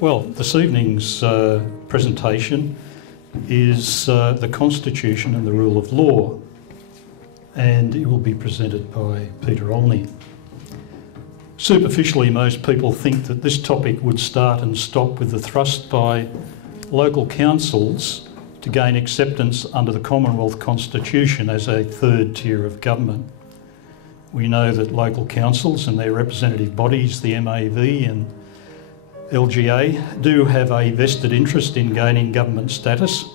Well, this evening's presentation is the Constitution and the Rule of Law, and it will be presented by Peter Olney. Superficially, most people think that this topic would start and stop with the thrust by local councils to gain acceptance under the Commonwealth Constitution as a third tier of government. We know that local councils and their representative bodies, the MAV and LGA, do have a vested interest in gaining government status,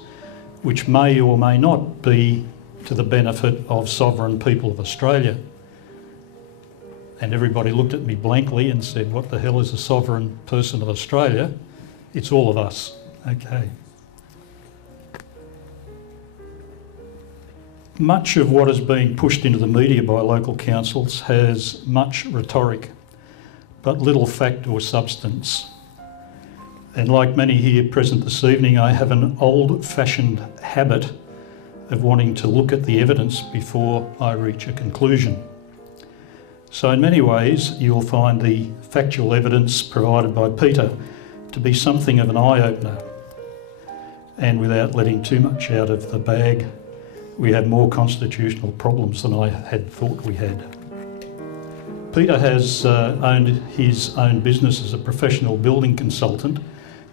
which may or may not be to the benefit of sovereign people of Australia. And everybody looked at me blankly and said, what the hell is a sovereign person of Australia? It's all of us. Okay. Much of what is being pushed into the media by local councils has much rhetoric, but little fact or substance. And like many here present this evening, I have an old-fashioned habit of wanting to look at the evidence before I reach a conclusion. So in many ways, you'll find the factual evidence provided by Peter to be something of an eye-opener. And without letting too much out of the bag, we have more constitutional problems than I had thought we had. Peter has owned his own business as a professional building consultant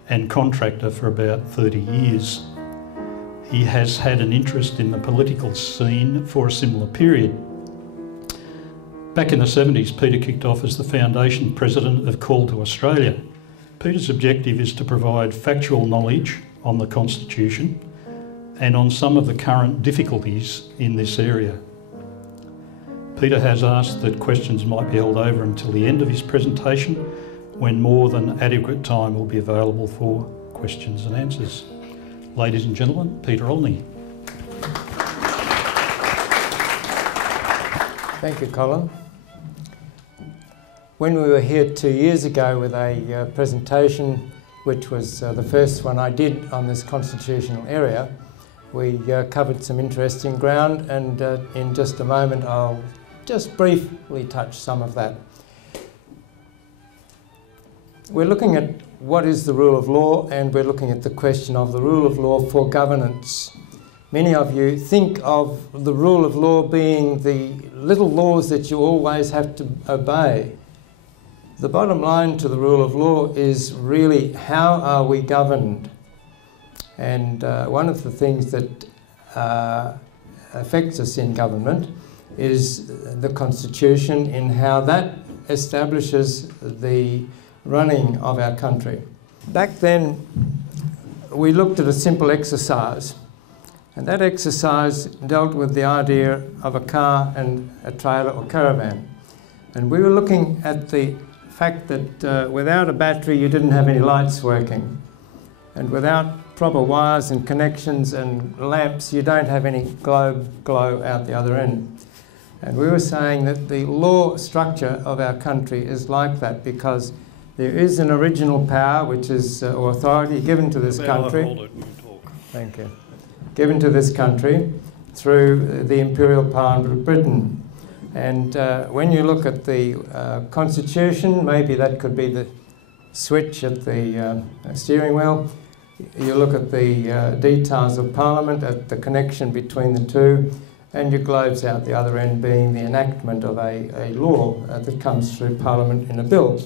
and contractor for about 30 years. He has had an interest in the political scene for a similar period. Back in the 70s, Peter kicked off as the foundation president of Call to Australia. Peter's objective is to provide factual knowledge on the Constitution and on some of the current difficulties in this area. Peter has asked that questions might be held over until the end of his presentation, when more than adequate time will be available for questions and answers. Ladies and gentlemen, Peter Olney. Thank you, Colin. When we were here 2 years ago with a presentation, which was the first one I did on this constitutional area, we covered some interesting ground, and in just a moment I'll just briefly touch some of that. We're looking at what is the rule of law, and we're looking at the question of the rule of law for governance. Many of you think of the rule of law being the little laws that you always have to obey. The bottom line to the rule of law is really, how are we governed? And one of the things that affects us in government is the Constitution, in how that establishes the running of our country. Back then, we looked at a simple exercise, and that exercise dealt with the idea of a car and a trailer or caravan. And we were looking at the fact that without a battery you didn't have any lights working, and without proper wires and connections and lamps you don't have any glow out the other end. And we were saying that the law structure of our country is like that, because there is an original power, which is or authority given to this country. Hold it, we can talk. Thank you. Given to this country through the Imperial Parliament of Britain. And when you look at the Constitution, maybe that could be the switch at the steering wheel. You look at the details of Parliament, at the connection between the two, and your globes out the other end being the enactment of a law that comes through Parliament in a bill.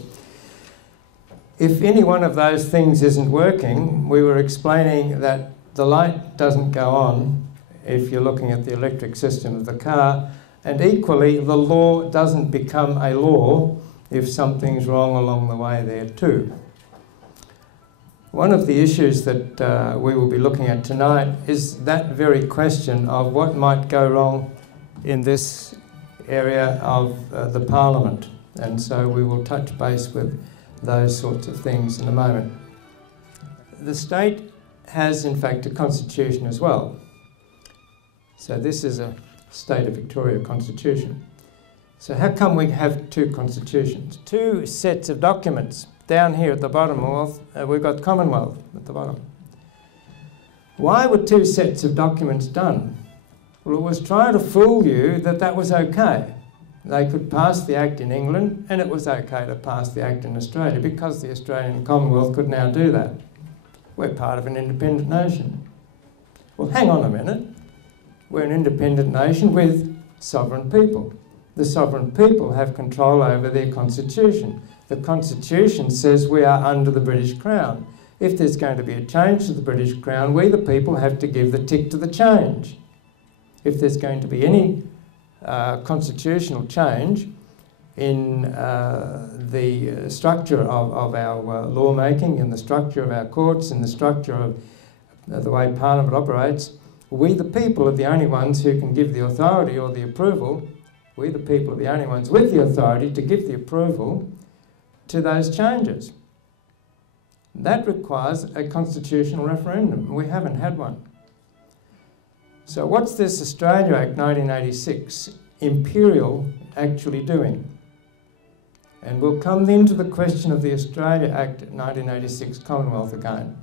If any one of those things isn't working, we were explaining that the light doesn't go on if you're looking at the electric system of the car, and equally the law doesn't become a law if something's wrong along the way there too. One of the issues that we will be looking at tonight is that very question of what might go wrong in this area of the Parliament. And so we will touch base with those sorts of things in a moment. The state has in fact a constitution as well. So this is a state of Victoria constitution. So how come we have two constitutions? Two sets of documents. Down here at the bottom, we've got Commonwealth at the bottom. Why were two sets of documents done? Well, it was trying to fool you that that was okay. They could pass the Act in England, and it was okay to pass the Act in Australia because the Australian Commonwealth could now do that. We're part of an independent nation. Well, hang on a minute. We're an independent nation with sovereign people. The sovereign people have control over their constitution. The constitution says we are under the British Crown. If there's going to be a change to the British Crown, we the people have to give the tick to the change. If there's going to be any constitutional change in the structure of our lawmaking, in the structure of our courts, in the structure of the way Parliament operates, we the people are the only ones who can give the authority or the approval. We the people are the only ones with the authority to give the approval to those changes. That requires a constitutional referendum. We haven't had one. So what's this Australia Act 1986 Imperial actually doing? And we'll come then to the question of the Australia Act 1986 Commonwealth again.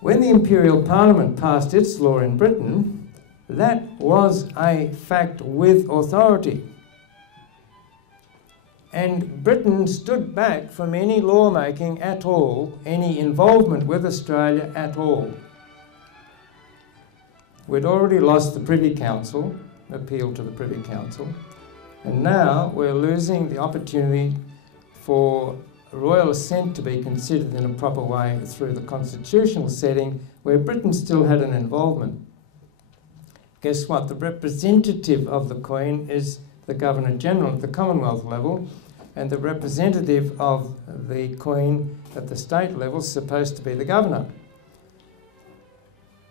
When the Imperial Parliament passed its law in Britain, that was a fact with authority. And Britain stood back from any lawmaking at all, any involvement with Australia at all. We'd already lost the Privy Council, appeal to the Privy Council, and now we're losing the opportunity for royal assent to be considered in a proper way through the constitutional setting where Britain still had an involvement. Guess what? The representative of the Queen is the Governor-General at the Commonwealth level, and the representative of the Queen at the state level is supposed to be the Governor.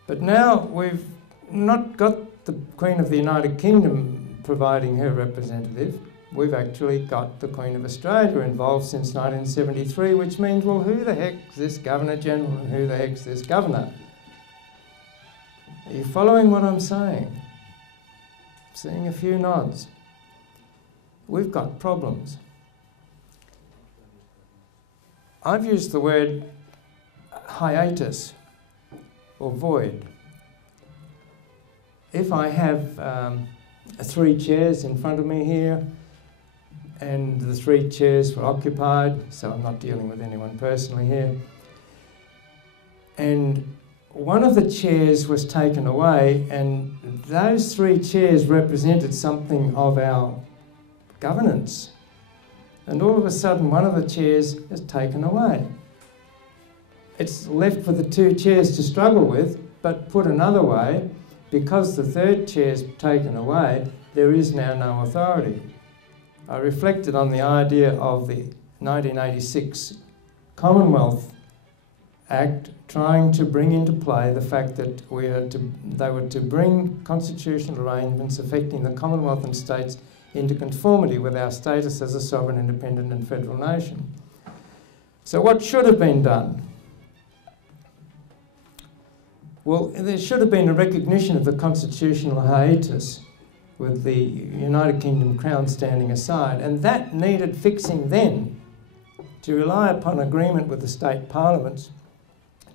But now we've not got the Queen of the United Kingdom providing her representative. We've actually got the Queen of Australia involved since 1973, which means, well, who the heck's this Governor-General and who the heck's this Governor? Are you following what I'm saying? Seeing a few nods. We've got problems. I've used the word hiatus or void. If I have 3 chairs in front of me here, and the 3 chairs were occupied, so I'm not dealing with anyone personally here, and one of the chairs was taken away, and those 3 chairs represented something of our governance, and all of a sudden one of the chairs is taken away. It's left for the 2 chairs to struggle with, but put another way, because the 3rd chair's taken away, there is now no authority. I reflected on the idea of the 1986 Commonwealth Act trying to bring into play the fact that they were to bring constitutional arrangements affecting the Commonwealth and states into conformity with our status as a sovereign, independent and federal nation. So what should have been done? Well, there should have been a recognition of the constitutional hiatus with the United Kingdom Crown standing aside, and that needed fixing then. To rely upon agreement with the state parliaments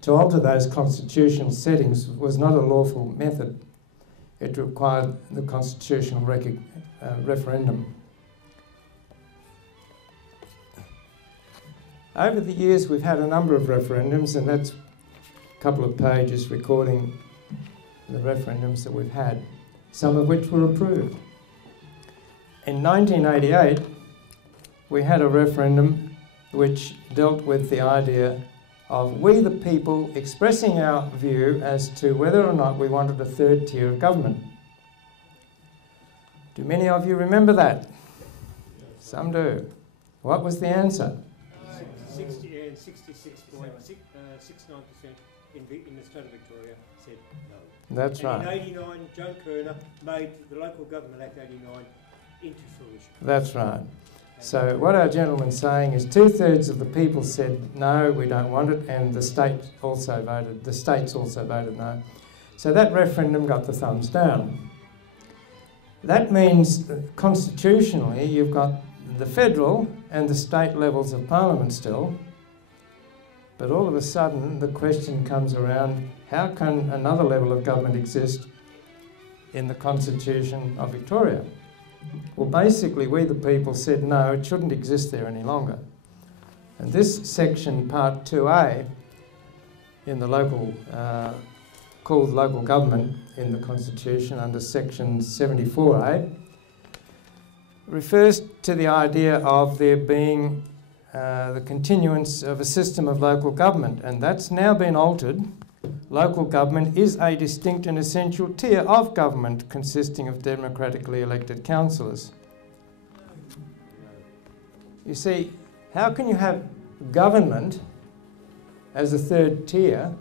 to alter those constitutional settings was not a lawful method. It required the constitutional referendum. Over the years we've had a number of referendums, and that's a couple of pages recording the referendums that we've had, some of which were approved. In 1988 we had a referendum which dealt with the idea of we the people expressing our view as to whether or not we wanted a 3rd tier of government. Do many of you remember that? Some do. What was the answer? 66.69% in the state of Victoria said no. That's right. In 89, Joe Kerner made the Local Government Act 89 into fruition. That's right. So what our gentleman's saying is 2/3 of the people said no, we don't want it, and the states also voted no. So that referendum got the thumbs down. That means that constitutionally you've got the federal and the state levels of parliament still, but all of a sudden the question comes around, how can another level of government exist in the Constitution of Victoria? Well, basically, we the people said no, it shouldn't exist there any longer. And this section, Part 2A, in the local, called local government in the Constitution under Section 74A, refers to the idea of there being the continuance of a system of local government, and that's now been altered. Local government is a distinct and essential tier of government consisting of democratically elected councillors. You see, how can you have government as a third tier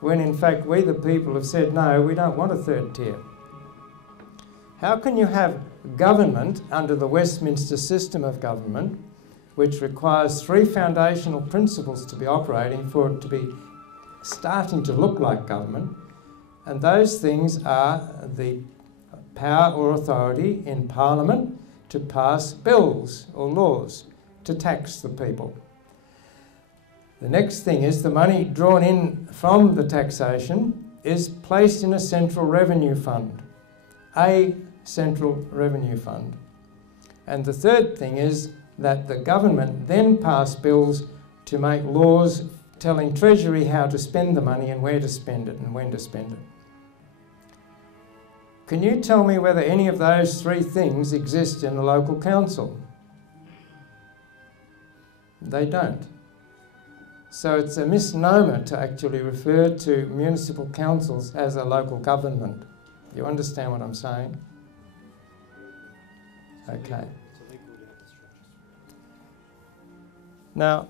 when in fact we the people have said no, we don't want a third tier? How can you have government under the Westminster system of government, which requires three foundational principles to be operating for it to be starting to look like government, and those things are the power or authority in Parliament to pass bills or laws to tax the people. The next thing is the money drawn in from the taxation is placed in a central revenue fund, a central revenue fund. And the third thing is that the government then pass bills to make laws telling Treasury how to spend the money and where to spend it and when to spend it. Can you tell me whether any of those three things exist in the local council? They don't. So it's a misnomer to actually refer to municipal councils as a local government. You understand what I'm saying? Okay. Now,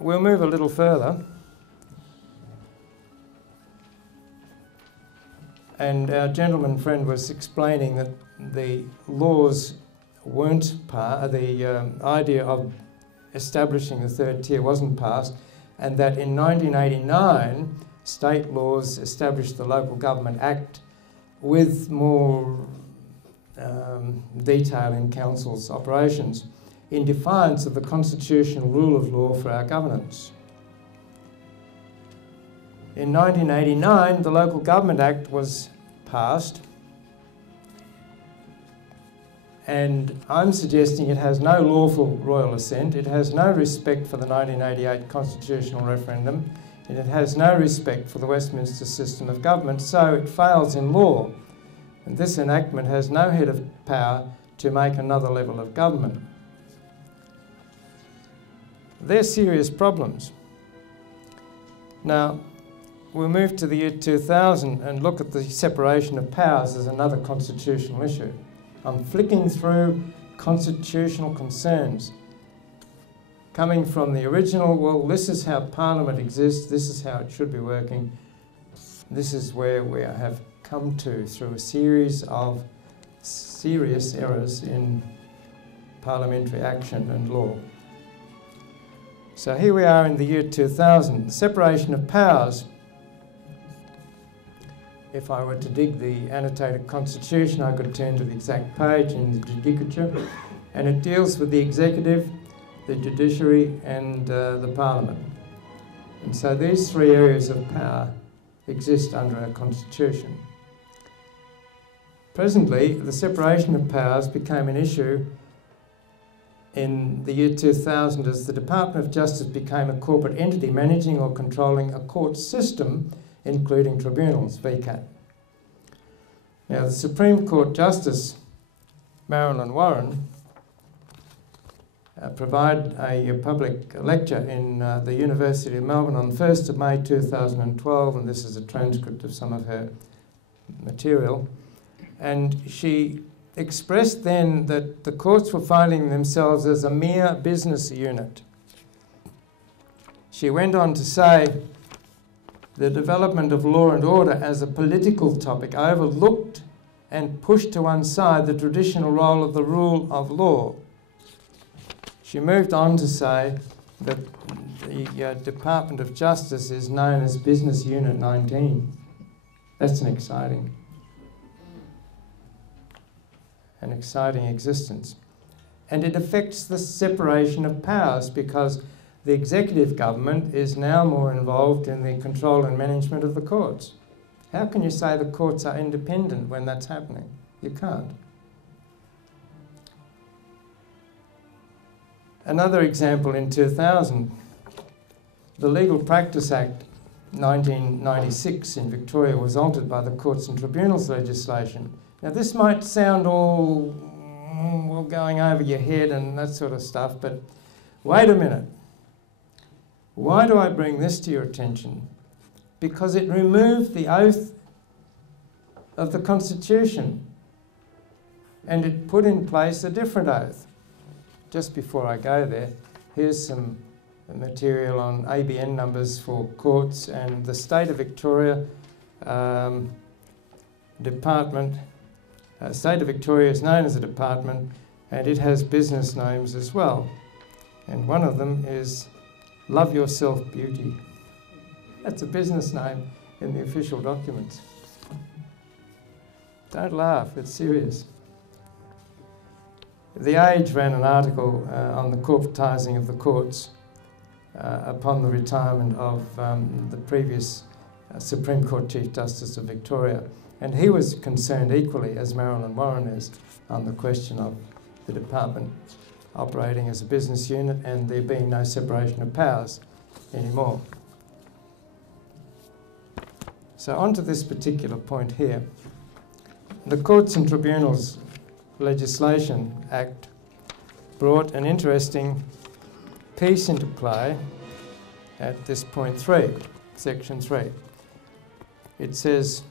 we'll move a little further. And our gentleman friend was explaining that the laws weren't passed, the idea of establishing the third tier wasn't passed, and that in 1989 state laws established the Local Government Act with more detail in council's operations in defiance of the constitutional rule of law for our governance. In 1989, the Local Government Act was passed, and I'm suggesting it has no lawful royal assent, it has no respect for the 1988 constitutional referendum, and it has no respect for the Westminster system of government, so it fails in law. And this enactment has no head of power to make another level of government. They're serious problems. Now, we'll move to the year 2000 and look at the separation of powers as another constitutional issue. I'm flicking through constitutional concerns, coming from the original, well, this is how Parliament exists, this is how it should be working, this is where we have come to through a series of serious errors in parliamentary action and law. So here we are in the year 2000, the separation of powers. If I were to dig the annotated constitution, I could turn to the exact page in the judicature, and it deals with the executive, the judiciary, and the parliament. And so these three areas of power exist under our constitution. Presently, the separation of powers became an issue in the year 2000 as the Department of Justice became a corporate entity managing or controlling a court system, including tribunals, VCAT. Now, the Supreme Court Justice, Marilyn Warren, provided a public lecture in the University of Melbourne on the 1st of May 2012, and this is a transcript of some of her material. And she expressed then that the courts were finding themselves as a mere business unit. She went on to say, the development of law and order as a political topic overlooked and pushed to one side the traditional role of the rule of law. She moved on to say that the Department of Justice is known as Business Unit 19. That's an exciting existence. And it affects the separation of powers because the executive government is now more involved in the control and management of the courts. How can you say the courts are independent when that's happening? You can't. Another example in 2000, the Legal Practice Act 1996 in Victoria was altered by the Courts and Tribunals legislation. Now this might sound all well, going over your head and that sort of stuff, but wait a minute. Why do I bring this to your attention? Because it removed the oath of the Constitution and it put in place a different oath. Just before I go there, here's some material on ABN numbers for courts and the State of Victoria department. State of Victoria is known as a department and it has business names as well. And one of them is Love Yourself Beauty. That's a business name in the official documents. Don't laugh, it's serious. The Age ran an article on the corporatising of the courts upon the retirement of the previous Supreme Court Chief Justice of Victoria. And he was concerned equally, as Marilyn Warren is, on the question of the department operating as a business unit and there being no separation of powers anymore. So on to this particular point here. The Courts and Tribunals Legislation Act brought an interesting piece into play at this point 3, section 3. It says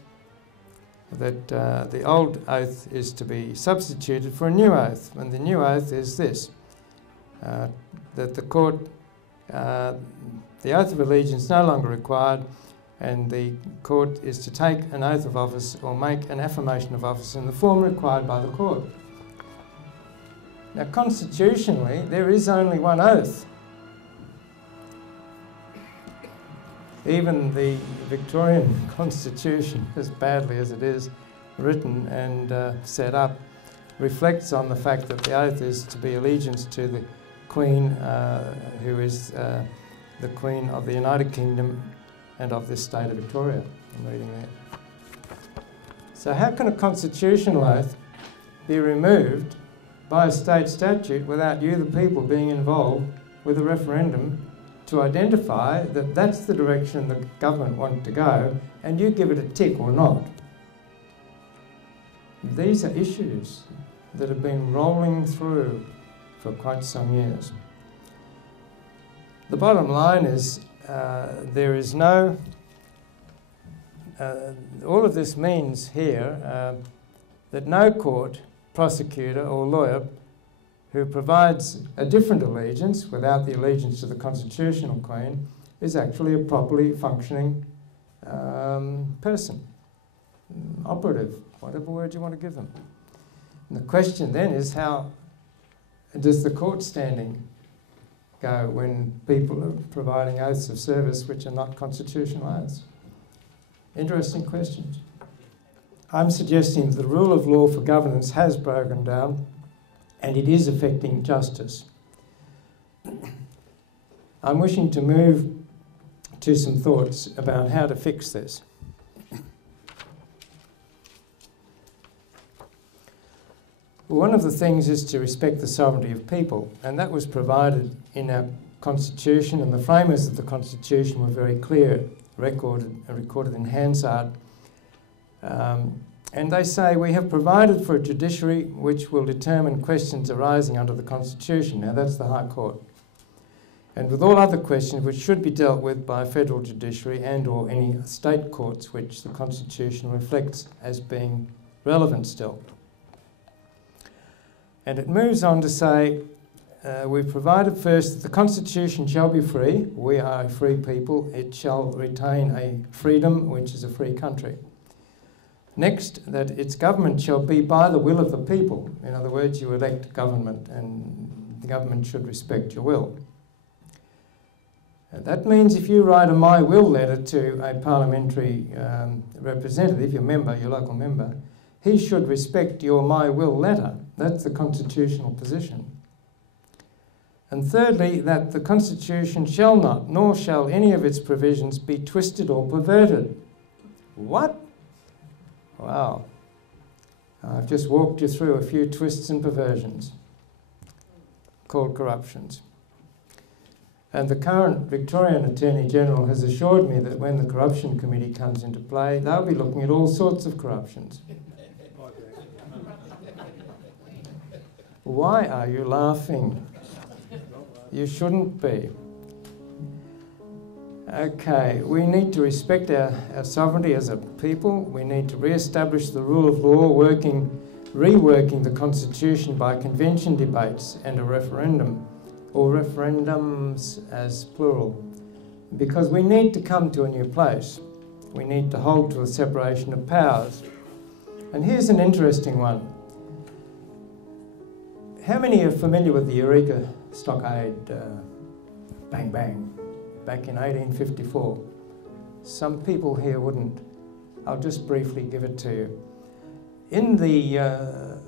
that the old oath is to be substituted for a new oath, and the new oath is this, that the court, the oath of allegiance is no longer required, and the court is to take an oath of office or make an affirmation of office in the form required by the court. Now, constitutionally, there is only one oath. Even the Victorian Constitution, as badly as it is written and set up, reflects on the fact that the oath is to be allegiance to the Queen, who is the Queen of the United Kingdom and of this state of Victoria. I'm reading that. So how can a constitutional oath be removed by a state statute without you, the people, being involved with a referendum to identify that that's the direction the government want to go and you give it a tick or not? These are issues that have been rolling through for quite some years. The bottom line is there is no... all of this means here that no court, prosecutor or lawyer who provides a different allegiance without the allegiance to the constitutional Queen is actually a properly functioning person, operative, whatever word you want to give them. And the question then is, how does the court standing go when people are providing oaths of service which are not constitutional oaths? Interesting questions. I'm suggesting that the rule of law for governance has broken down and it is affecting justice. I'm wishing to move to some thoughts about how to fix this. One of the things is to respect the sovereignty of people, and that was provided in our Constitution, and the framers of the Constitution were very clear, recorded in Hansard. And they say, we have provided for a judiciary which will determine questions arising under the Constitution. Now that's the High Court. And with all other questions which should be dealt with by a federal judiciary and or any state courts which the Constitution reflects as being relevant still. And it moves on to say, we've provided first that the Constitution shall be free. We are a free people. It shall retain a freedom, which is a free country. Next, that its government shall be by the will of the people. In other words, you elect government and the government should respect your will. And that means if you write a My Will letter to a parliamentary representative, your member, your local member, he should respect your My Will letter. That's the constitutional position. And thirdly, that the Constitution shall not, nor shall any of its provisions be twisted or perverted. What? Wow. I've just walked you through a few twists and perversions. called corruptions. And the current Victorian Attorney General has assured me that when the Corruption Committee comes into play, they'll be looking at all sorts of corruptions. Why are you laughing? You shouldn't be. Okay, we need to respect our sovereignty as a people. We need to re-establish the rule of law, reworking the Constitution by convention debates and a referendum, or referendums as plural, because we need to come to a new place. We need to hold to a separation of powers. And here's an interesting one. How many are familiar with the Eureka Stockade bang bang back in 1854? Some people here wouldn't. I'll just briefly give it to you. In the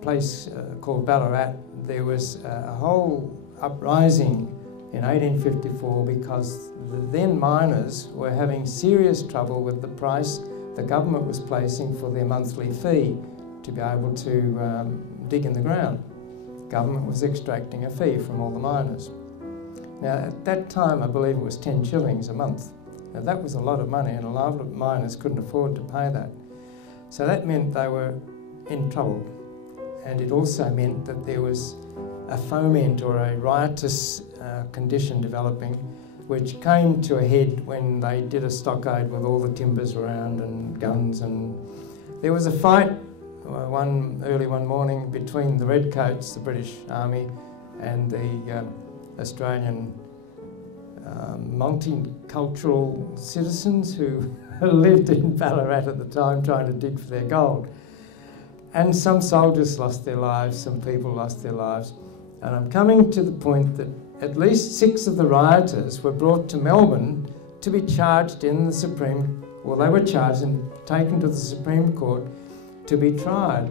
place called Ballarat, there was a whole uprising in 1854 because the then miners were having serious trouble with the price the government was placing for their monthly fee to be able to dig in the ground. The government was extracting a fee from all the miners. Now, at that time, I believe it was 10 shillings a month. Now, that was a lot of money, and a lot of miners couldn't afford to pay that. So that meant they were in trouble. And it also meant that there was a foment or a riotous condition developing, which came to a head when they did a stockade with all the timbers around and guns. And there was a fight early one morning between the Redcoats, the British Army, and the Australian multicultural citizens who lived in Ballarat at the time trying to dig for their gold. And some soldiers lost their lives, some people lost their lives. And I'm coming to the point that at least 6 of the rioters were brought to Melbourne to be charged in the Supreme, well, they were charged and taken to the Supreme Court to be tried.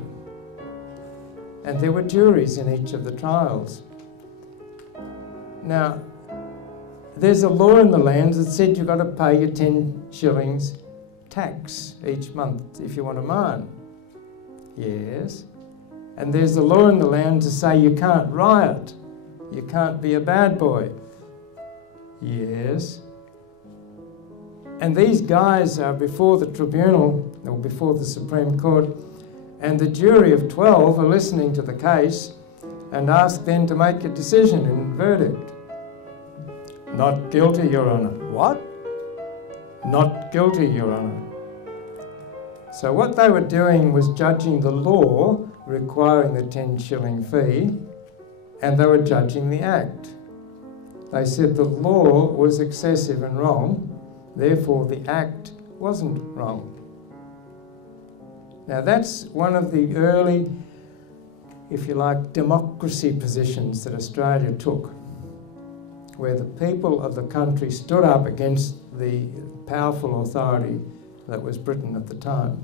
And there were juries in each of the trials. Now, there's a law in the land that said you've got to pay your 10 shillings tax each month if you want to mine. Yes. And there's a law in the land to say you can't riot. You can't be a bad boy. Yes. And these guys are before the tribunal, or before the Supreme Court, and the jury of 12 are listening to the case and asked then to make a decision and verdict. Not guilty, Your Honour. What? Not guilty, Your Honour. So what they were doing was judging the law requiring the 10 shilling fee, and they were judging the act. They said the law was excessive and wrong, therefore the act wasn't wrong. Now that's one of the early, if you like, democracy positions that Australia took, where the people of the country stood up against the powerful authority that was Britain at the time.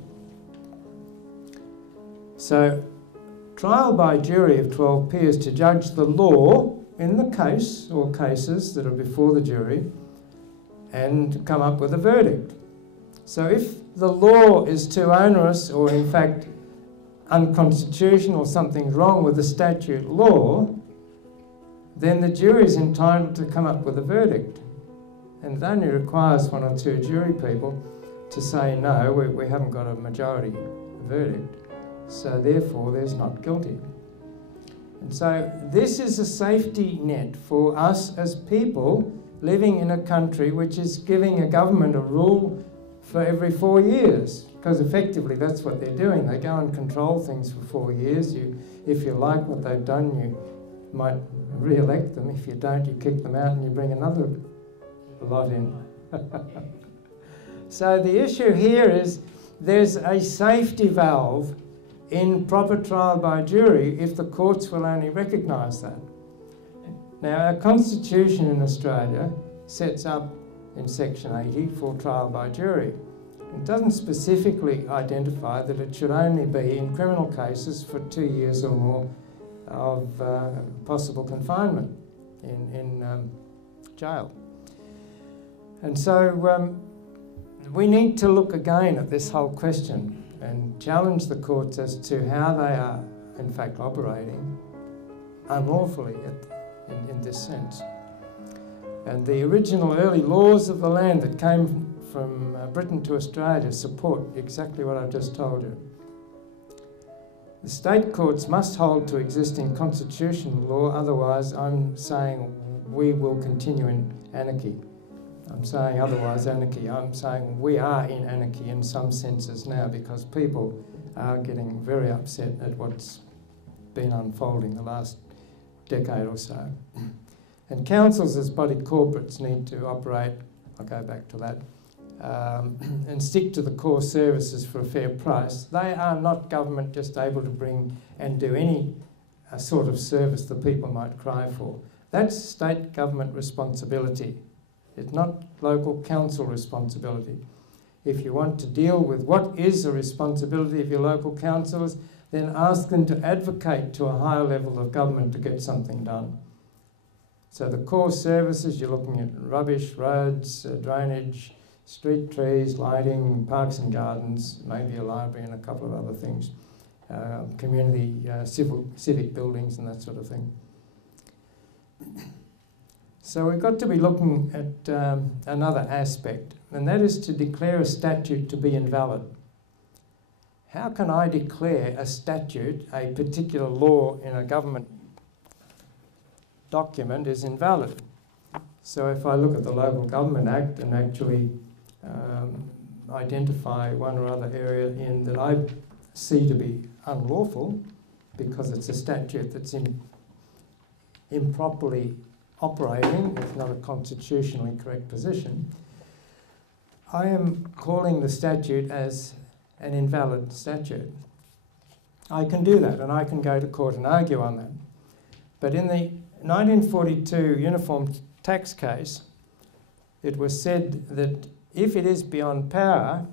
So, trial by jury of 12 peers to judge the law in the case or cases that are before the jury and come up with a verdict. So if the law is too onerous or in fact unconstitutional or something's wrong with the statute law, then the jury is entitled to come up with a verdict. And it only requires 1 or 2 jury people to say, no, we haven't got a majority verdict, so therefore there's not guilty. And so this is a safety net for us as people living in a country which is giving a government a rule for every 4 years, because effectively that's what they're doing. They go and control things for 4 years. If you like what they've done, you might re-elect them. If you don't, you kick them out and you bring another lot in. So the issue here is there's a safety valve in proper trial by jury if the courts will only recognise that. Now, our constitution in Australia sets up in section 80 for trial by jury. It doesn't specifically identify that it should only be in criminal cases for 2 years or more of possible confinement in jail. And so we need to look again at this whole question and challenge the courts as to how they are in fact operating unlawfully in this sense. And the original early laws of the land that came from Britain to Australia support exactly what I've just told you. The state courts must hold to existing constitutional law, otherwise I'm saying we will continue in anarchy. I'm saying otherwise anarchy. I'm saying we are in anarchy in some senses now, because people are getting very upset at what's been unfolding the last decade or so. And councils as body corporates need to operate, I'll go back to that, and stick to the core services for a fair price. They are not government just able to bring and do any sort of service that people might cry for. That's state government responsibility. It's not local council responsibility. If you want to deal with what is the responsibility of your local councillors, then ask them to advocate to a higher level of government to get something done. So the core services, you're looking at rubbish, roads, drainage, street trees, lighting, parks and gardens, maybe a library and a couple of other things, community, civic buildings and that sort of thing. So we've got to be looking at another aspect, and that is to declare a statute to be invalid. How can I declare a statute, a particular law in a government document, is invalid? So if I look at the Local Government Act and actually identify one or other area in that I see to be unlawful, because it's a statute that's improperly operating, it's not a constitutionally correct position, I am calling the statute as an invalid statute. I can do that, and I can go to court and argue on that. But in the 1942 Uniform Tax case, it was said that if it is beyond power,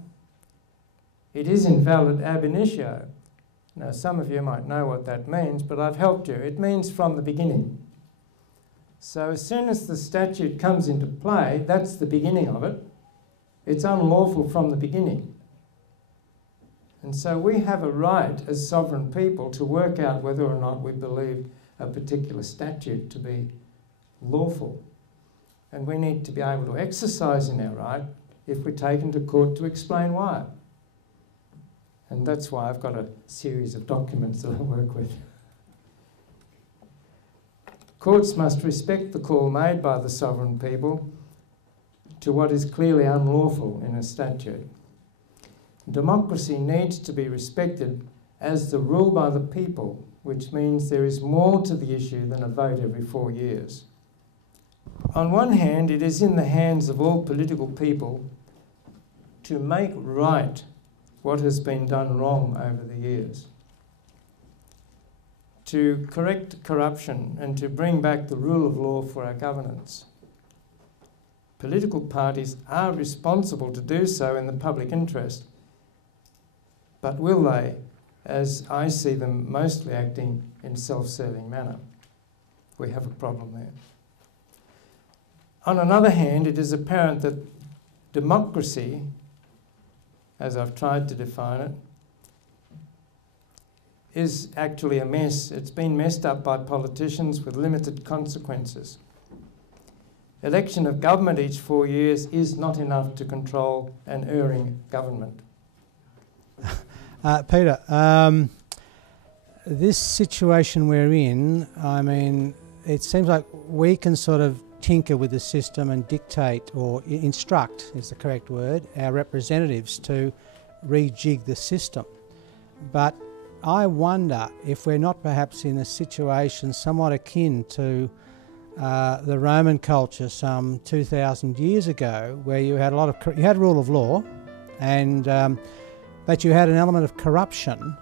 it is invalid ab initio. Now, some of you might know what that means, but I've helped you. It means from the beginning. So as soon as the statute comes into play, that's the beginning of it. It's unlawful from the beginning. And so we have a right as sovereign people to work out whether or not we believe a particular statute to be lawful. And we need to be able to exercise in our right if we're taken to court to explain why. And that's why I've got a series of documents that I work with. Courts must respect the call made by the sovereign people to what is clearly unlawful in a statute. Democracy needs to be respected as the rule by the people, which means there is more to the issue than a vote every 4 years. On one hand, it is in the hands of all political people to make right what has been done wrong over the years, to correct corruption and to bring back the rule of law for our governance. Political parties are responsible to do so in the public interest, but will they, as I see them mostly acting in self-serving manner? We have a problem there. On another hand, it is apparent that democracy, as I've tried to define it, is actually a mess. It's been messed up by politicians with limited consequences. Election of government each 4 years is not enough to control an erring government. Peter, this situation we're in, I mean, it seems like we can sort of tinker with the system and dictate, or instruct is the correct word, our representatives to rejig the system. But I wonder if we're not perhaps in a situation somewhat akin to the Roman culture some 2,000 years ago, where you had a lot of, you had rule of law, and but you had an element of corruption,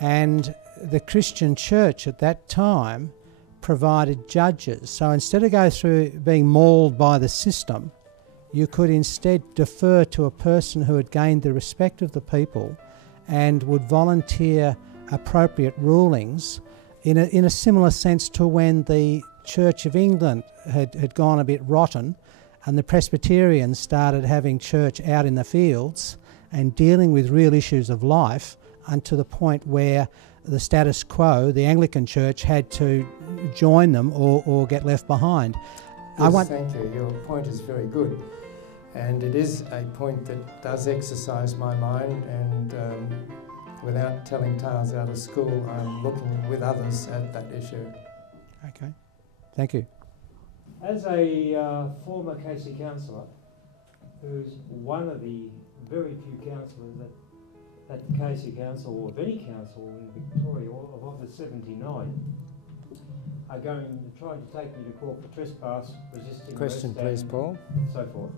and the Christian church at that time provided judges. So instead of go through being mauled by the system, you could instead defer to a person who had gained the respect of the people and would volunteer appropriate rulings in a similar sense to when the Church of England had gone a bit rotten and the Presbyterians started having church out in the fields and dealing with real issues of life unto the point where the status quo, the Anglican Church, had to join them or get left behind. Yes, thank you. Your point is very good. And it is a point that does exercise my mind, and without telling tales out of school, I'm looking with others at that issue. Okay, thank you. As a former Casey councillor, who's one of the very few councillors at the Casey Council, or of any council in Victoria, of the 79, are going to try to take me to court for trespass, resisting Question, arrest, please, Paul. and so forth,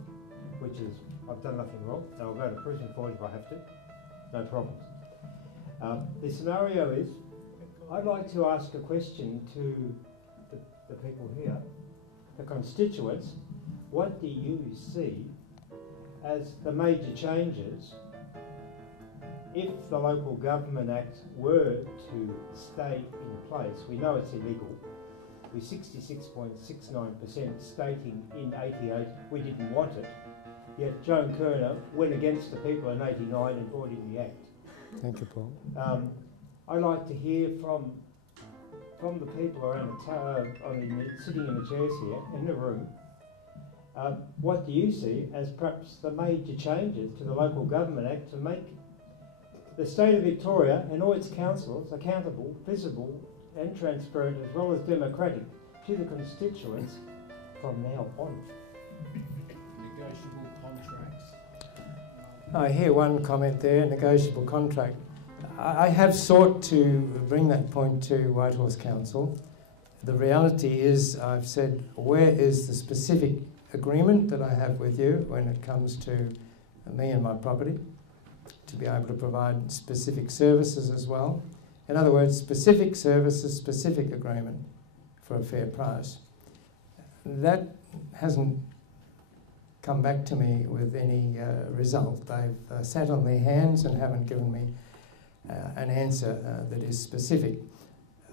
which is, I've done nothing wrong, and I'll go to prison for it if I have to, no problems. The scenario is, I'd like to ask a question to the people here, the constituents. What do you see as the major changes if the Local Government Act were to stay in place? We know it's illegal. We're 66.69% stating in 88 we didn't want it, yet Joan Kerner went against the people in 89 and brought in the Act. Thank you, Paul. I'd like to hear from the people around sitting in the chairs here in the room. What do you see as perhaps the major changes to the Local Government Act to make the state of Victoria and all its councils accountable, visible and transparent, as well as democratic, to the constituents from now on? Negotiable contracts. I hear one comment there, negotiable contract. I have sought to bring that point to Whitehorse Council. The reality is, I've said, where is the specific agreement that I have with you when it comes to me and my property, to be able to provide specific services as well. In other words, specific services, specific agreement for a fair price. That hasn't come back to me with any result. They've sat on their hands and haven't given me an answer that is specific.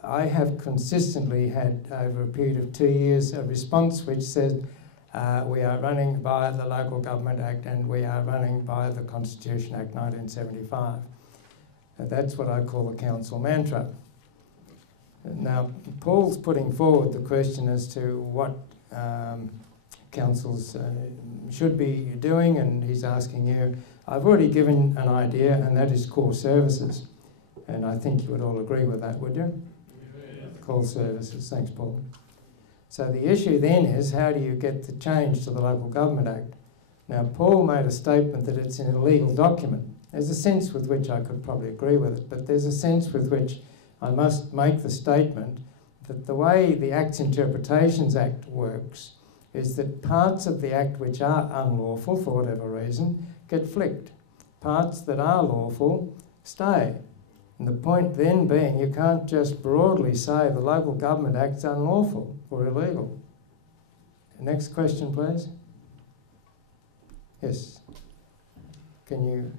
I have consistently had, over a period of 2 years, a response which said we are running by the Local Government Act and we are running by the Constitution Act 1975. That's what I call the council mantra. Now, Paul's putting forward the question as to what councils should be doing, and he's asking you. I've already given an idea, and that is core services. And I think you would all agree with that, would you? Yeah. Core services. Thanks, Paul. So the issue then is, how do you get the change to the Local Government Act? Now, Paul made a statement that it's an illegal document. There's a sense with which I could probably agree with it, but there's a sense with which I must make the statement that the way the Acts Interpretations Act works is that parts of the Act which are unlawful, for whatever reason, get flicked. Parts that are lawful stay. And the point then being, you can't just broadly say the Local Government Act's unlawful or illegal. Next question, please. Yes. Can you...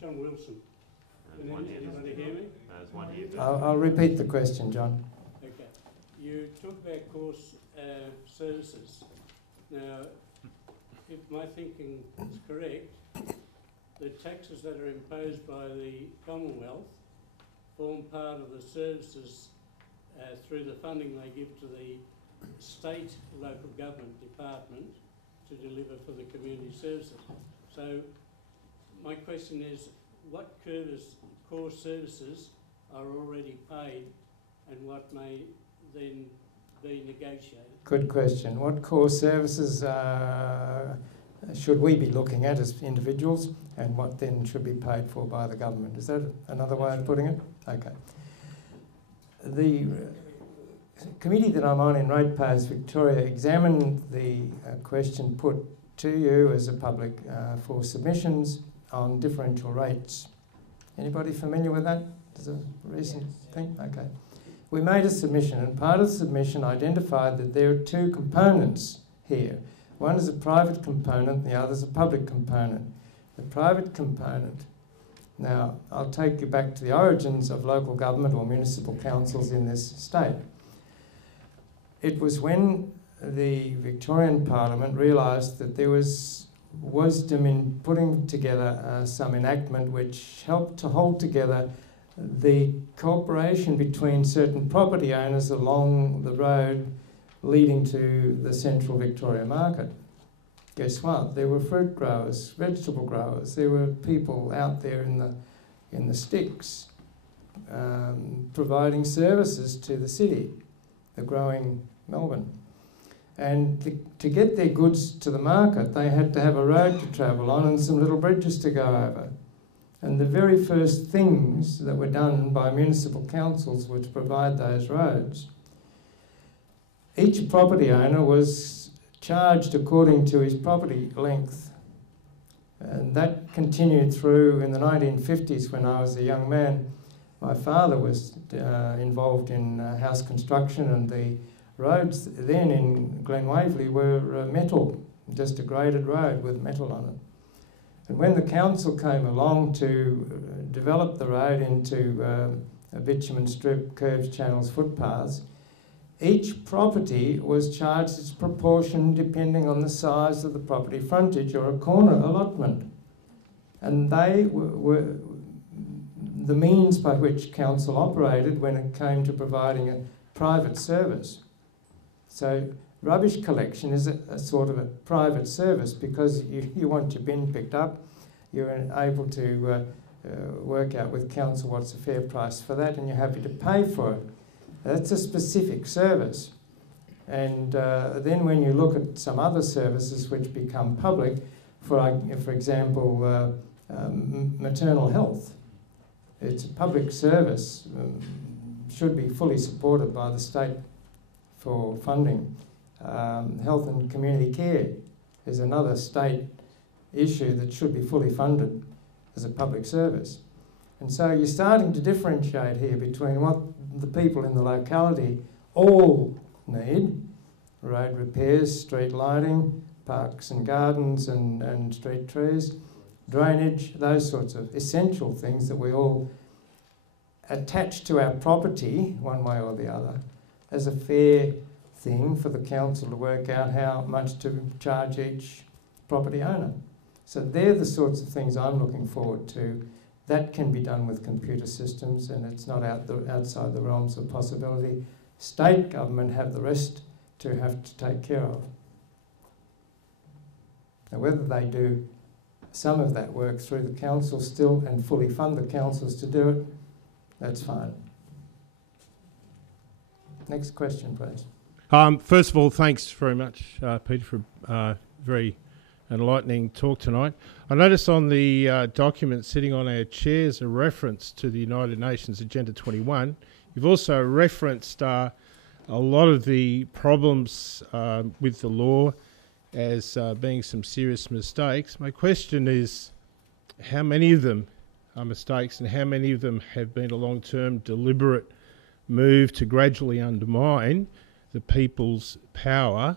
John Wilson. Anybody hear me? There's one here. I'll repeat the question, John. Okay. You talk about core services. Now, if my thinking is correct, the taxes that are imposed by the Commonwealth form part of the services through the funding they give to the state local government department to deliver for the community services. So my question is, what core services are already paid and what may then be negotiated? Good question. What core services should we be looking at as individuals, and what then should be paid for by the government? Is that another way of putting it? Okay. The committee that I'm on in Ratepayers Victoria examined the question put to you as a public for submissions on differential rates. Anybody familiar with that? Is a recent thing? Okay. We made a submission, and part of the submission identified that there are two components here. One is a private component, the other is a public component. The private component, now I'll take you back to the origins of local government or municipal councils in this state. It was when the Victorian Parliament realised that there was wisdom in putting together some enactment which helped to hold together the cooperation between certain property owners along the road leading to the central Victoria market. Guess what? There were fruit growers, vegetable growers, there were people out there in the sticks providing services to the city, the growing Melbourne. And to get their goods to the market, they had to have a road to travel on and some little bridges to go over. And the very first things that were done by municipal councils were to provide those roads. Each property owner was charged according to his property length. And that continued through in the 1950s when I was a young man. My father was involved in house construction, and the roads then in Glen Waverley were metal, just a graded road with metal on it. And when the council came along to develop the road into a bitumen strip, curbs, channels, footpaths, each property was charged its proportion depending on the size of the property frontage or a corner allotment. And they were the means by which council operated when it came to providing a private service. So rubbish collection is a sort of a private service because you want your bin picked up, you're able to work out with council what's a fair price for that, and you're happy to pay for it. That's a specific service. And then when you look at some other services which become public, for example, maternal health, it's a public service, should be fully supported by the state for funding. Health and community care is another state issue that should be fully funded as a public service. And so you're starting to differentiate here between what the people in the locality all need: road repairs, street lighting, parks and gardens and street trees, drainage, those sorts of essential things that we all attach to our property one way or the other as a fair thing for the council to work out how much to charge each property owner. So they're the sorts of things I'm looking forward to. That can be done with computer systems, and it's not outside the realms of possibility. State government have the rest to have to take care of. Now, whether they do some of that work through the council still and fully fund the councils to do it, that's fine. Next question, please. First of all, thanks very much, Peter, for a very enlightening talk tonight. I noticed on the document sitting on our chairs a reference to the United Nations Agenda 21. You've also referenced a lot of the problems with the law as being some serious mistakes. My question is, how many of them are mistakes and how many of them have been a long-term deliberate move to gradually undermine the people's power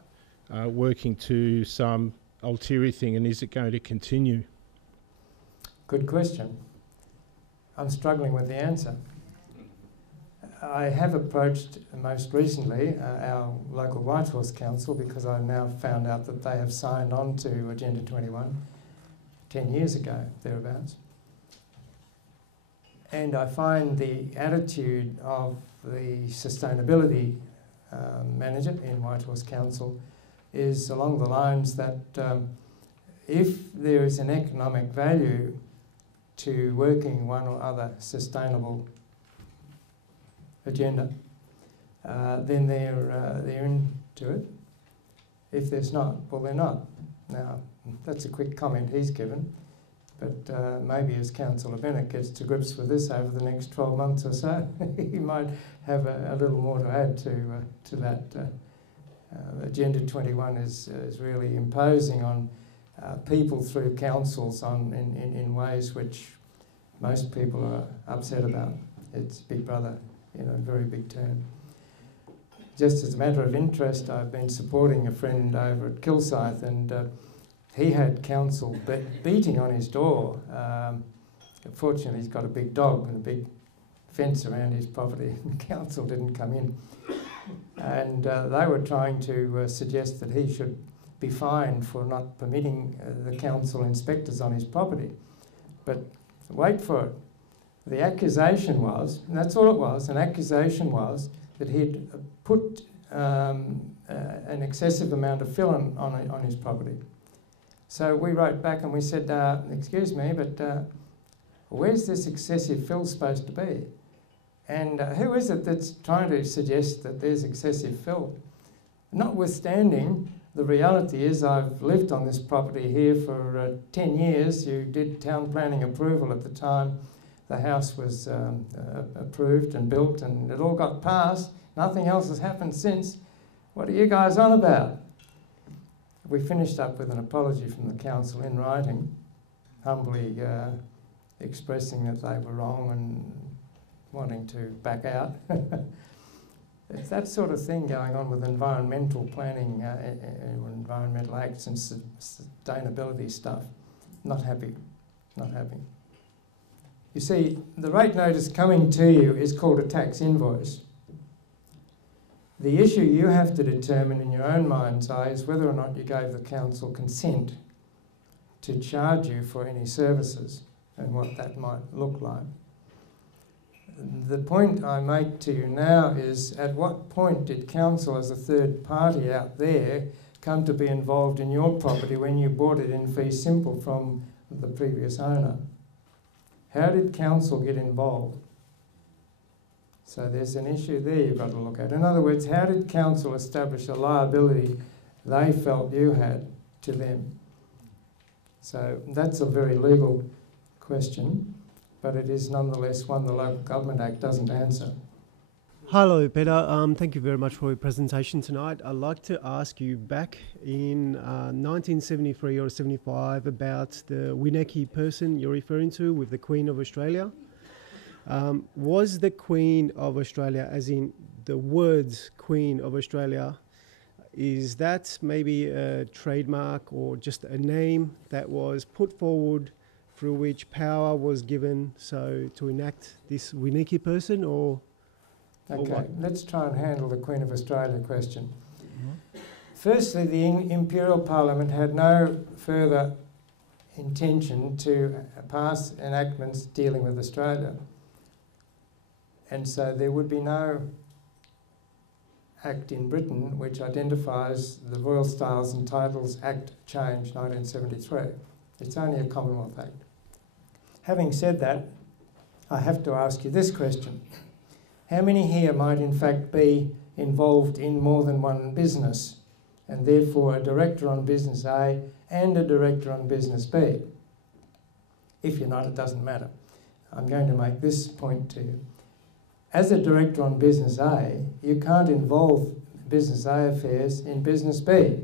working to some ulterior thing, and is it going to continue? Good question. I'm struggling with the answer. I have approached most recently our local Whitehorse Council because I now found out that they have signed on to Agenda 21 10 years ago, thereabouts. And I find the attitude of the sustainability manager in Whitehorse Council is along the lines that if there is an economic value to working one or other sustainable agenda, then they're into it. If there's not, well, they're not. Now, that's a quick comment he's given, but maybe as Councillor Bennett gets to grips with this over the next 12 months or so, he might have a little more to add to that. Agenda 21 is really imposing on people through councils in ways which most people are upset about. It's Big Brother in a very big term. Just as a matter of interest, I've been supporting a friend over at Kilsyth, and he had council beating on his door. Fortunately, he's got a big dog and a big fence around his property, and council didn't come in. And they were trying to suggest that he should be fined for not permitting the council inspectors on his property. But wait for it. The accusation was, and that's all it was, an accusation was that he'd put an excessive amount of fill on his property. So we wrote back and we said, excuse me, but where's this excessive fill supposed to be? And who is it that's trying to suggest that there's excessive fill? Notwithstanding, the reality is I've lived on this property here for 10 years. You did town planning approval at the time. The house was approved and built and it all got passed. Nothing else has happened since. What are you guys on about? We finished up with an apology from the council in writing, humbly expressing that they were wrong and wanting to back out. It's that sort of thing going on with environmental planning, environmental acts and sustainability stuff. Not happy, not happy. You see, the rate notice coming to you is called a tax invoice. The issue you have to determine in your own mind's eye is whether or not you gave the council consent to charge you for any services and what that might look like. The point I make to you now is, at what point did council as a third party out there come to be involved in your property when you bought it in fee simple from the previous owner? How did council get involved? So there's an issue there you've got to look at. In other words, how did council establish a liability they felt you had to them? So that's a very legal question, but it is nonetheless one the Local Government Act doesn't answer. Hello, Peter. Thank you very much for your presentation tonight. I'd like to ask you, back in 1973 or 75, about the Wineki person you're referring to with the Queen of Australia. Was the Queen of Australia, as in the words Queen of Australia, is that maybe a trademark or just a name that was put forward through which power was given so to enact this Wineki person, or Okay, let's try and handle the Queen of Australia question. Firstly, the Imperial Parliament had no further intention to pass enactments dealing with Australia. And so there would be no act in Britain which identifies the Royal Styles and Titles Act change 1973. It's only a Commonwealth Act. Having said that, I have to ask you this question. How many here might in fact be involved in more than one business, and therefore a director on business A and a director on business B? If you're not, it doesn't matter. I'm going to make this point to you. As a director on business A, you can't involve business A affairs in business B,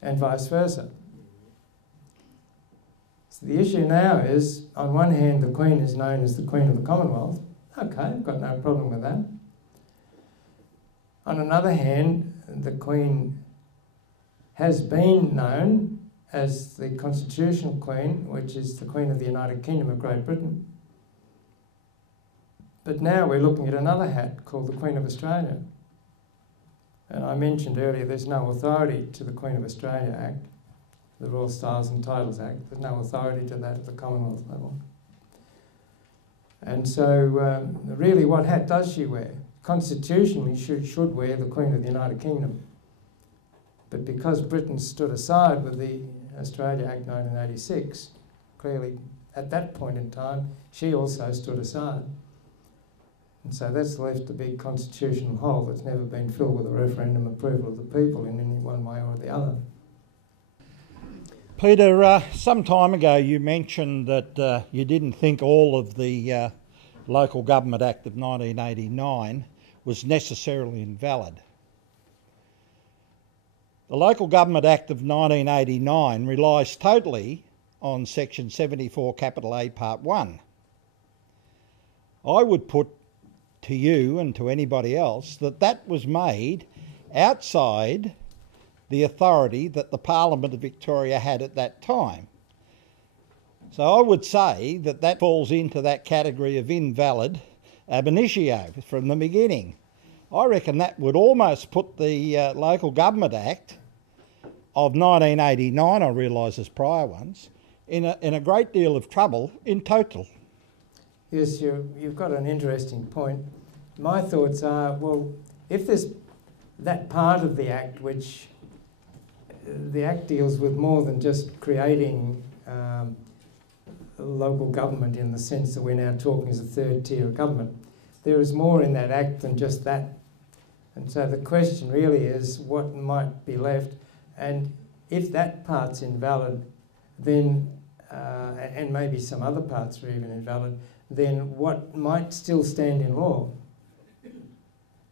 and vice versa. So the issue now is, on one hand, the Queen is known as the Queen of the Commonwealth. Okay, I've got no problem with that. On another hand, the Queen has been known as the Constitutional Queen, which is the Queen of the United Kingdom of Great Britain. But now we're looking at another hat called the Queen of Australia. And I mentioned earlier there's no authority to the Queen of Australia Act, the Royal Styles and Titles Act. There's no authority to that at the Commonwealth level. And so really, what hat does she wear? Constitutionally, she should wear the Queen of the United Kingdom. But because Britain stood aside with the Australia Act 1986, clearly at that point in time, she also stood aside. And so that's left a big constitutional hole that's never been filled with a referendum approval of the people in any one way or the other. Peter, some time ago you mentioned that you didn't think all of the Local Government Act of 1989 was necessarily invalid. The Local Government Act of 1989 relies totally on Section 74 capital A Part 1. I would put to you and to anybody else that that was made outside the authority that the Parliament of Victoria had at that time. So I would say that that falls into that category of invalid ab initio from the beginning. I reckon that would almost put the Local Government Act of 1989, I realise there's prior ones, in a great deal of trouble in total. Yes, you've got an interesting point. My thoughts are, well, if there's that part of the Act which the Act deals with more than just creating local government in the sense that we're now talking as a third tier of government. There is more in that Act than just that. And so the question really is what might be left, and if that part's invalid, then, and maybe some other parts are even invalid, then what might still stand in law?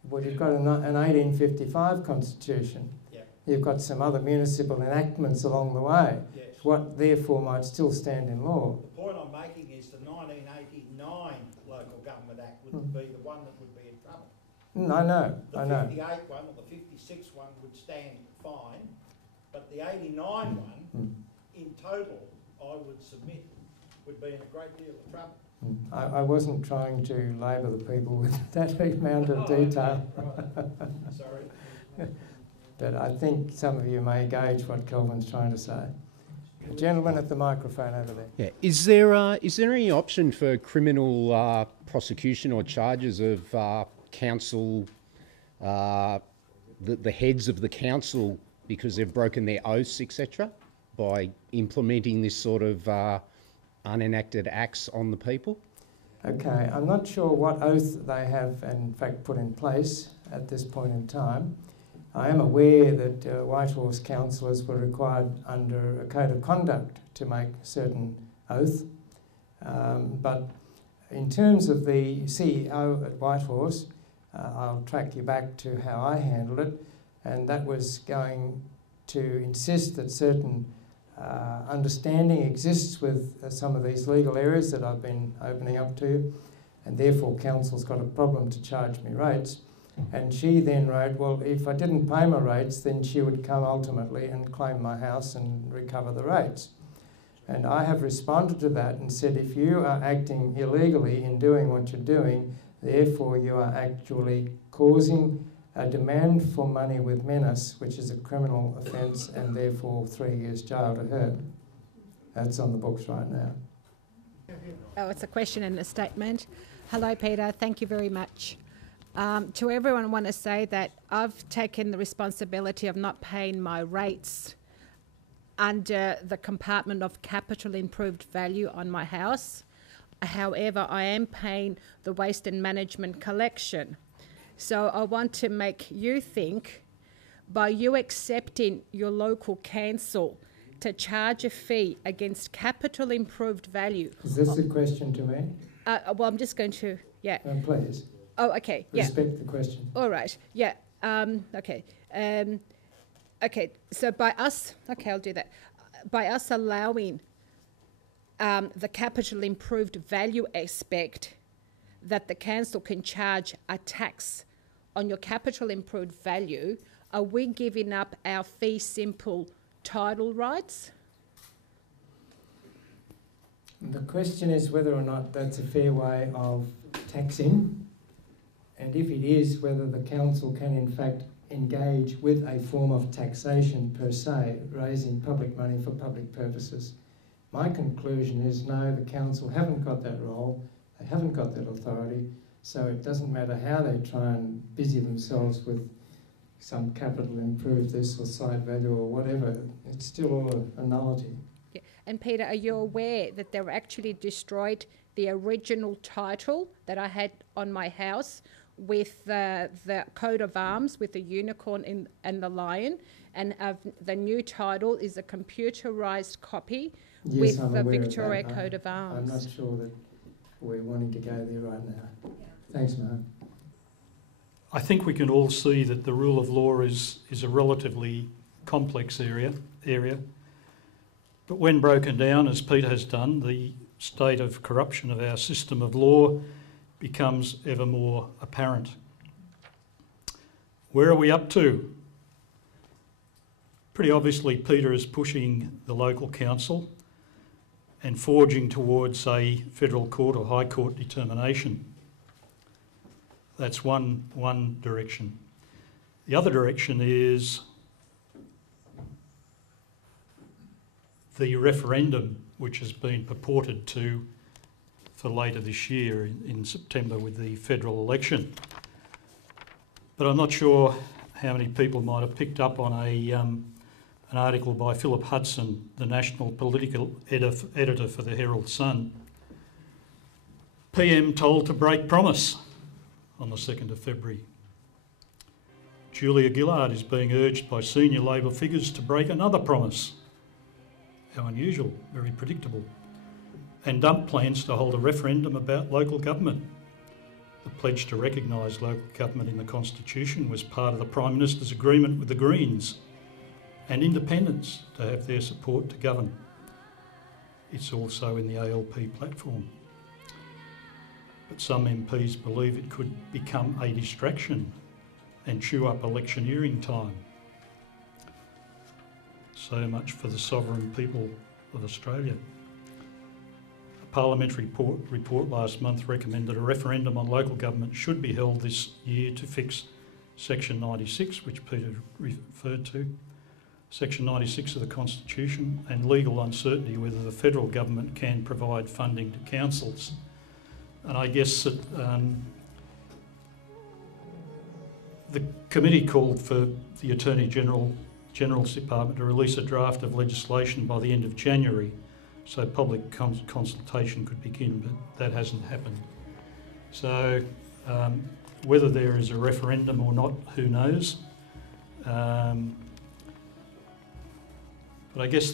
Well, you've got an 1855 constitution. Yep. You've got some other municipal enactments along the way. Yes. What therefore might still stand in law. The point I'm making is the 1989 Local Government Act would be the one that would be in trouble. I know, The I know. 58 one or the 56 one would stand fine, but the 89 one, in total, I would submit, would be in a great deal of trouble. I wasn't trying to labour the people with that amount of detail. Right. Sorry. But I think some of you may gauge what Kelvin's trying to say. The gentleman at the microphone over there. Yeah. Is there any option for criminal prosecution or charges of council, the heads of the council because they've broken their oaths, etc., by implementing this sort of unenacted acts on the people? Okay, I'm not sure what oath they have in fact put in place at this point in time. I am aware that Whitehorse councillors were required under a code of conduct to make a certain oath, but in terms of the CEO at Whitehorse, I'll track you back to how I handled it, and that was going to insist that certain understanding exists with some of these legal areas that I've been opening up to, and therefore council's got a problem to charge me rates. And she then wrote, well, if I didn't pay my rates, then she would come ultimately and claim my house and recover the rates. And I have responded to that and said, if you are acting illegally in doing what you're doing, therefore you are actually causing a demand for money with menace, which is a criminal offence, and therefore 3 years jail to her. That's on the books right now. Oh, it's a question and a statement. Hello, Peter. Thank you very much. To everyone, I want to say that I've taken the responsibility of not paying my rates under the compartment of capital improved value on my house. However, I am paying the waste and management collection. So I want to make you think, by you accepting your local council to charge a fee against capital improved value. Is this a question to me? Well, I'm just going to, yeah. Please. Oh, okay, yeah. Respect the question. All right, yeah, okay. Okay, so by us, okay, I'll do that. By us allowing the capital improved value aspect, that the council can charge a tax on your capital improved value, are we giving up our fee simple title rights? The question is whether or not that's a fair way of taxing, and if it is, whether the council can in fact engage with a form of taxation per se, raising public money for public purposes. My conclusion is no, the council haven't got that role, they haven't got that authority, so it doesn't matter how they try and busy themselves with some capital improve this or side value or whatever, it's still all a nullity. Yeah. And Peter, are you aware that they were actually destroyed the original title that I had on my house with the coat of arms with the unicorn and the lion, and the new title is a computerised copy with the Victoria coat of arms. I'm not sure that we're wanting to go there right now. Thanks, Mark. I think we can all see that the rule of law is a relatively complex area, but when broken down, as Peter has done, the state of corruption of our system of law becomes ever more apparent. Where are we up to? Pretty obviously, Peter is pushing the local council and forging towards a federal court or high court determination. That's one direction. The other direction is the referendum, which has been purported to for later this year in September with the federal election. But I'm not sure how many people might have picked up on an article by Philip Hudson, the national political editor for the Herald Sun. PM told to break promise on the 2nd of February. Julia Gillard is being urged by senior Labor figures to break another promise. How unusual, very predictable. And dump plans to hold a referendum about local government. The pledge to recognise local government in the Constitution was part of the Prime Minister's agreement with the Greens and independents to have their support to govern. It's also in the ALP platform. But some MPs believe it could become a distraction and chew up electioneering time. So much for the sovereign people of Australia. A parliamentary report last month recommended a referendum on local government should be held this year to fix Section 96, which Peter referred to, Section 96 of the Constitution, and legal uncertainty whether the federal government can provide funding to councils. And I guess that the committee called for the Attorney General's Department to release a draft of legislation by the end of January so public consultation could begin, but that hasn't happened. So whether there is a referendum or not, who knows? But I guess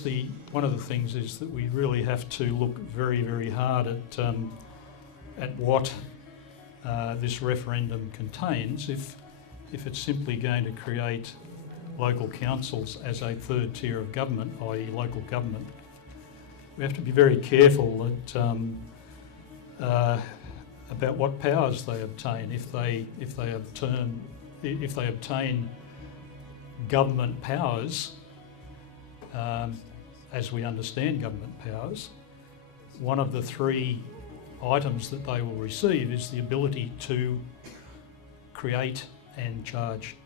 one of the things is that we really have to look very, very hard at what this referendum contains. If it's simply going to create local councils as a third tier of government, i.e. local government, we have to be very careful that, about what powers they obtain. If they obtain government powers, as we understand government powers, one of the three items that they will receive is the ability to create and charge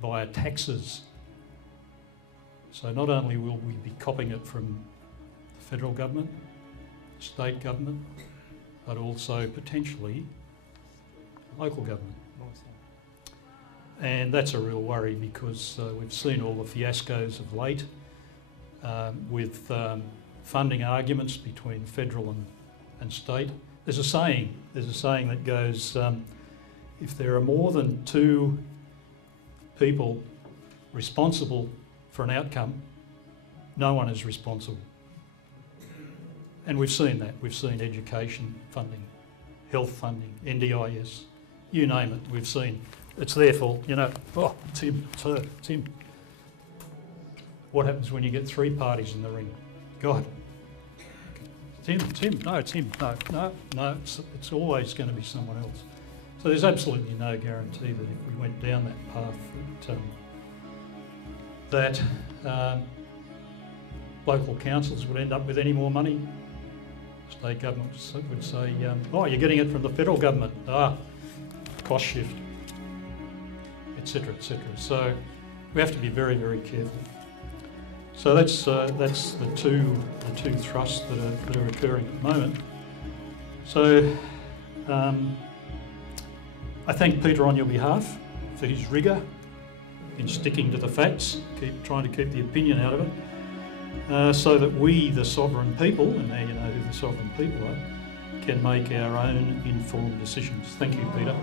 via taxes. So not only will we be copying it from the federal government, state government, but also potentially local government. And that's a real worry because we've seen all the fiascos of late with funding arguments between federal and state. There's a saying that goes, if there are more than two people responsible for an outcome, no one is responsible. And we've seen that. We've seen education funding, health funding, NDIS, you name it, we've seen. It's their fault, you know. Oh, Tim, sir, Tim. What happens when you get three parties in the ring? God. Tim, no, it's him. No, it's always going to be someone else. So there's absolutely no guarantee that if we went down that path that local councils would end up with any more money. State government would say, oh, you're getting it from the federal government. Cost shift, etc., etc. So we have to be very, very careful. So that's the two thrusts that are occurring at the moment. So I thank Peter on your behalf for his rigour in sticking to the facts, trying to keep the opinion out of it, so that we, the sovereign people, and now you know who the sovereign people are, can make our own informed decisions. Thank you, Peter.